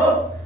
하고